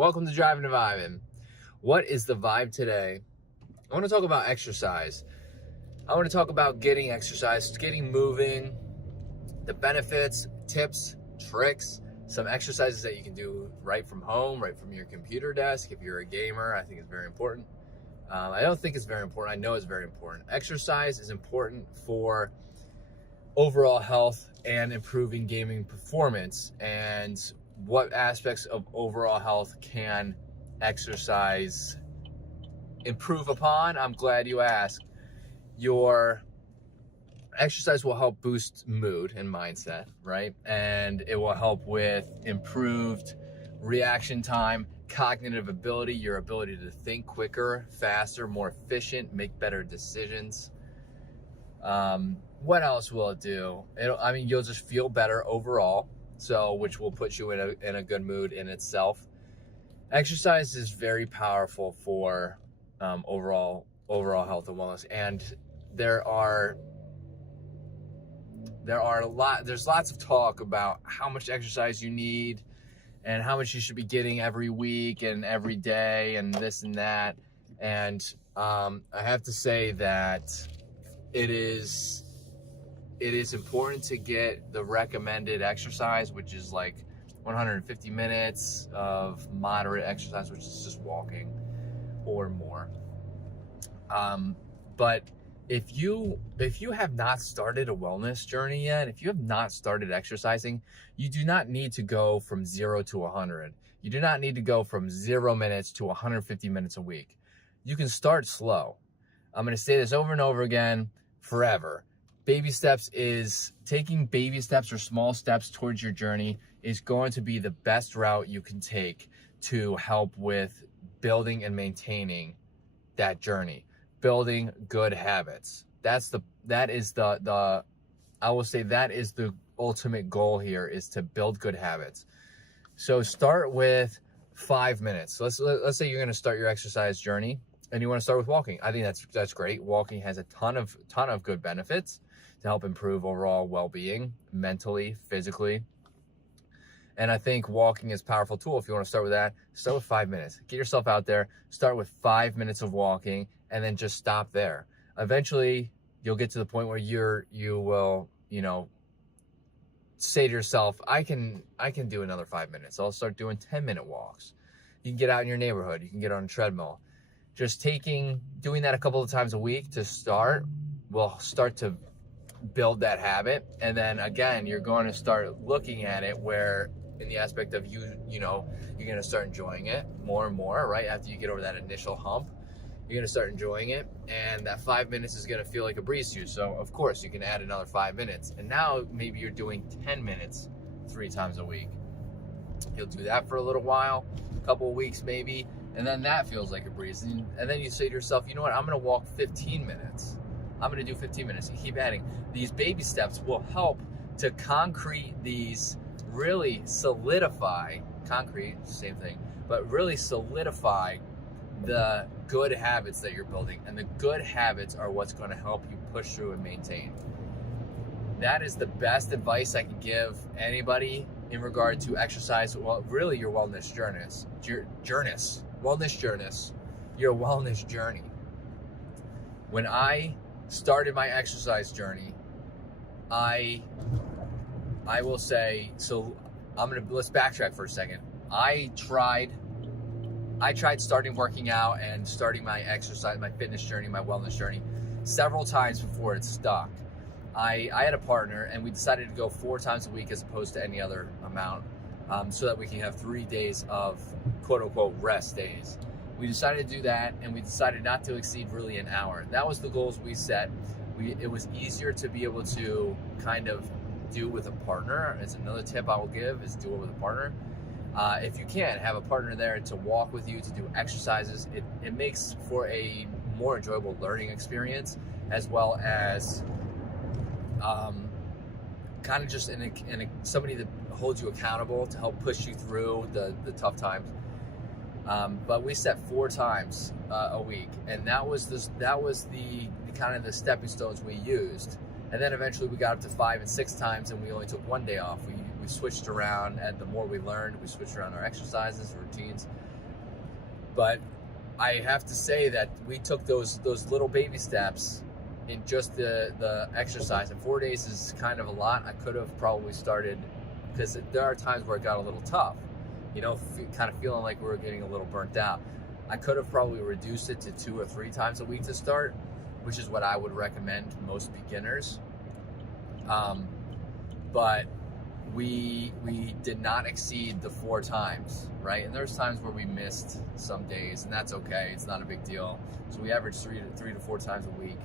Welcome to Driving and Vibing. What is the vibe today? I want to talk about exercise. I want to talk about getting exercise, getting moving, the benefits, tips, tricks, some exercises that you can do right from home, right from your computer desk. If you're a gamer, I think it's very important. I don't think it's very important. I know it's very important. Exercise is important for overall health and improving gaming performance. And what aspects of overall health can exercise improve upon? I'm glad you asked. Your exercise will help boost mood and mindset, right? And it will help with improved reaction time, cognitive ability, your ability to think quicker, faster, more efficient, make better decisions. What else will it do? You'll just feel better overall, so which will put you in a good mood in itself. Exercise is very powerful for overall health and wellness, and there's lots of talk about how much exercise you need and how much you should be getting every week and every day and this and that. And I have to say that it is important to get the recommended exercise, which is like 150 minutes of moderate exercise, which is just walking or more. But if you have not started a wellness journey yet, if you have not started exercising, you do not need to go from 0 to 100. You do not need to go from 0 minutes to 150 minutes a week. You can start slow. I'm going to say this over and over again forever. Baby steps is taking baby steps or small steps towards your journey is going to be the best route you can take to help with building and maintaining that journey, building good habits. I will say that is the ultimate goal here, is to build good habits. So start with 5 minutes. So let's say you're going to start your exercise journey and you want to start with walking. I think that's great. Walking has a ton of good benefits to help improve overall well-being, mentally, physically. And I think walking is a powerful tool. If you want to start with that, start with 5 minutes. Get yourself out there, start with 5 minutes of walking, and then just stop there. Eventually, you'll get to the point where you will, say to yourself, I can do another 5 minutes. I'll start doing 10-minute walks. You can get out in your neighborhood. You can get on a treadmill. Just doing that a couple of times a week to start will start to build that habit. And then again, you're going to start looking at it where in the aspect of you're going to start enjoying it more and more, right? After you get over that initial hump, you're going to start enjoying it. And that 5 minutes is going to feel like a breeze to you. So of course you can add another 5 minutes. And now maybe you're doing 10 minutes 3 times a week. You'll do that for a little while, a couple of weeks maybe, and then that feels like a breeze. And then you say to yourself, you know what, I'm going to walk 15 minutes. I'm going to do 15 minutes. You keep adding. These baby steps will help to really solidify, same thing, but really solidify the good habits that you're building. And the good habits are what's going to help you push through and maintain. That is the best advice I can give anybody in regard to exercise. Well, really your wellness your wellness journey. When I started my exercise journey, I will say, so let's backtrack for a second. I tried starting working out and starting my exercise, my fitness journey, my wellness journey several times before it stuck. I had a partner and we decided to go 4 times a week as opposed to any other amount, so that we can have 3 days of quote unquote rest days. We decided to do that, and we decided not to exceed really an hour. That was the goals we set. It was easier to be able to kind of do with a partner. It's another tip I will give, is do it with a partner. If you can, have a partner there to walk with you, to do exercises. It makes for a more enjoyable learning experience, as well as kind of just somebody that holds you accountable to help push you through the tough times. But we set 4 times a week, and that was the kind of the stepping stones we used. And then eventually we got up to 5 and 6 times, and we only took 1 day off. We switched around, and the more we learned, we switched around our exercises, routines. But I have to say that we took those little baby steps in just the exercise. And 4 days is kind of a lot. I could have probably started, because there are times where it got a little tough, you know, kind of feeling like we were getting a little burnt out. I could have probably reduced it to 2 or 3 times a week to start, which is what I would recommend most beginners. But we did not exceed the 4 times, right? And there's times where we missed some days, and that's okay. It's not a big deal. So we averaged 3 to 4 times a week.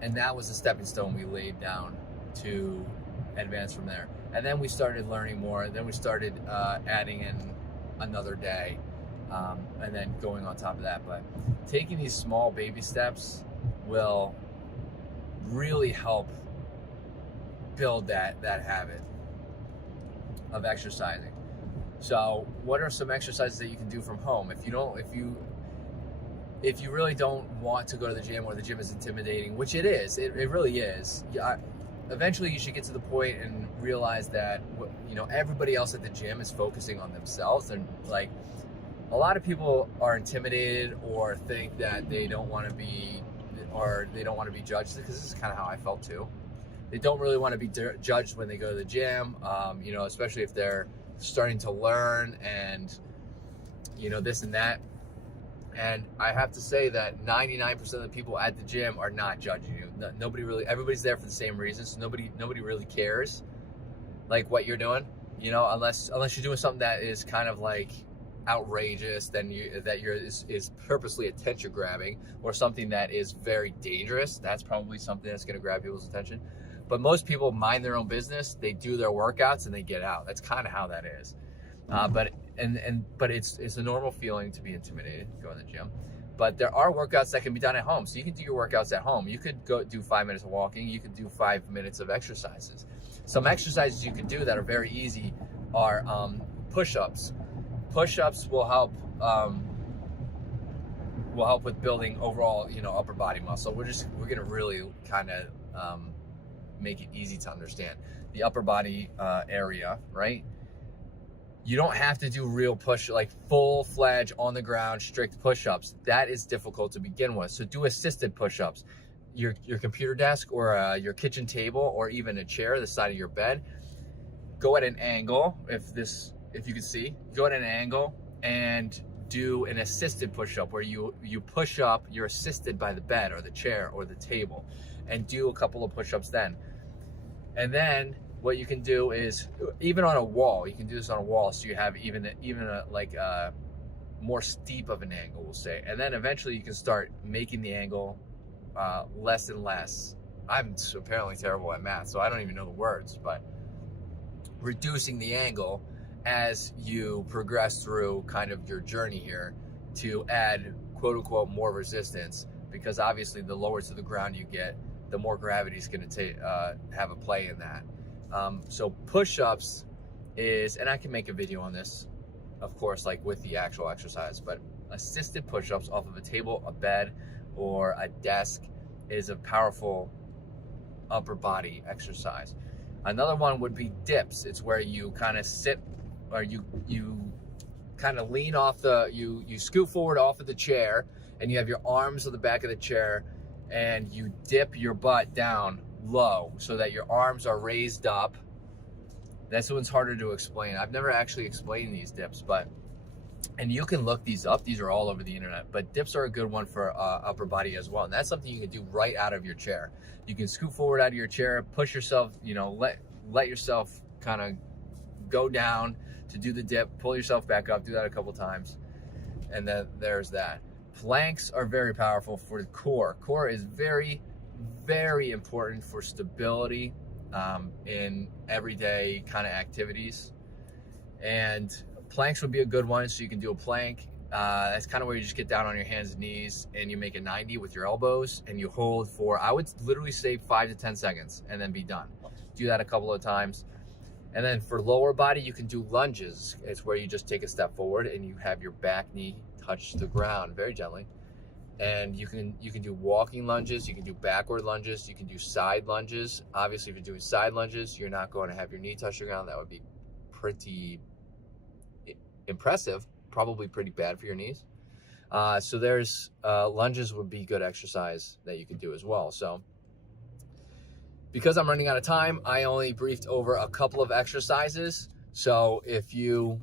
And that was the stepping stone we laid down to advance from there. And then we started learning more. And then we started adding in another day, and then going on top of that. But taking these small baby steps will really help build that habit of exercising. So what are some exercises that you can do from home? If you really don't want to go to the gym, or the gym is intimidating, which it is, it really is. Eventually you should get to the point and realize that, you know, everybody else at the gym is focusing on themselves. And like, a lot of people are intimidated or think that they don't want to be, or they don't want to be judged, because this is kind of how I felt too. They don't really want to be judged when they go to the gym, you know, especially if they're starting to learn and, you know, this and that. And I have to say that 99% of the people at the gym are not judging you. Nobody really, everybody's there for the same reasons. So nobody really cares like what you're doing, you know, unless you're doing something that is kind of like outrageous, then is purposely attention grabbing, or something that is very dangerous. That's probably something that's going to grab people's attention. But most people mind their own business. They do their workouts and they get out. That's kind of how that is. But it's a normal feeling to be intimidated going to the gym. But there are workouts that can be done at home. So you can do your workouts at home. You could go do 5 minutes of walking. You could do 5 minutes of exercises. Some exercises you can do that are very easy are push-ups. Push-ups will help with building overall, you know, upper body muscle. We're gonna really kind of make it easy to understand the upper body area, right? You don't have to do real like full-fledged on the ground strict push-ups. That is difficult to begin with. So do assisted push-ups. Your computer desk, or your kitchen table, or even a chair, the side of your bed. Go at an angle, if you can see, go at an angle and do an assisted push-up, where you push up, you're assisted by the bed or the chair or the table, and do a couple of push-ups then. And then what you can do is, even on a wall, you can do this on a wall, so you have even a more steep of an angle, we'll say. And then eventually you can start making the angle less and less. I'm apparently terrible at math, so I don't even know the words, but reducing the angle as you progress through kind of your journey here, to add quote unquote more resistance, because obviously the lower to the ground you get, the more gravity is going to have a play in that. So push-ups is, and I can make a video on this, of course, like with the actual exercise, but assisted push-ups off of a table, a bed, or a desk is a powerful upper body exercise. Another one would be dips. It's where you kind of sit, or you kind of lean off you scoot forward off of the chair, and you have your arms on the back of the chair, and you dip your butt down low so that your arms are raised up. This one's harder to explain. I've never actually explained these dips, and you can look these up. These are all over the internet, but dips are a good one for upper body as well. And that's something you can do right out of your chair. You can scoot forward out of your chair, push yourself, you know, let yourself kind of go down to do the dip, pull yourself back up, do that a couple times, and then there's that. Planks are very powerful for the core. Core is very, very important for stability in everyday kind of activities. And planks would be a good one. So you can do a plank. That's kind of where you just get down on your hands and knees, and you make a 90 with your elbows, and you hold for, I would literally say 5 to 10 seconds, and then be done. Do that a couple of times. And then for lower body, you can do lunges. It's where you just take a step forward and you have your back knee touch the ground very gently, And you can do walking lunges, you can do backward lunges, you can do side lunges. Obviously, if you're doing side lunges, you're not going to have your knee touch the ground. That would be pretty impressive, probably pretty bad for your knees. So there's lunges would be good exercise that you could do as well. So because I'm running out of time, I only briefed over a couple of exercises. So if you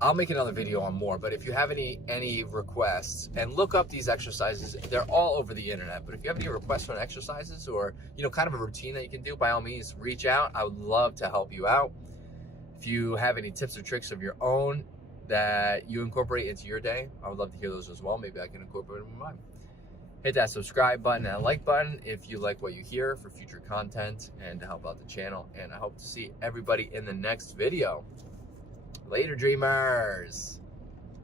I'll make another video on more, but if you have any requests, and look up these exercises, they're all over the internet. But if you have any requests on exercises, or kind of a routine that you can do, by all means, reach out. I would love to help you out. If you have any tips or tricks of your own that you incorporate into your day, I would love to hear those as well. Maybe I can incorporate them in mine. Hit that subscribe button and like button if you like what you hear for future content and to help out the channel. And I hope to see everybody in the next video. Later, dreamers.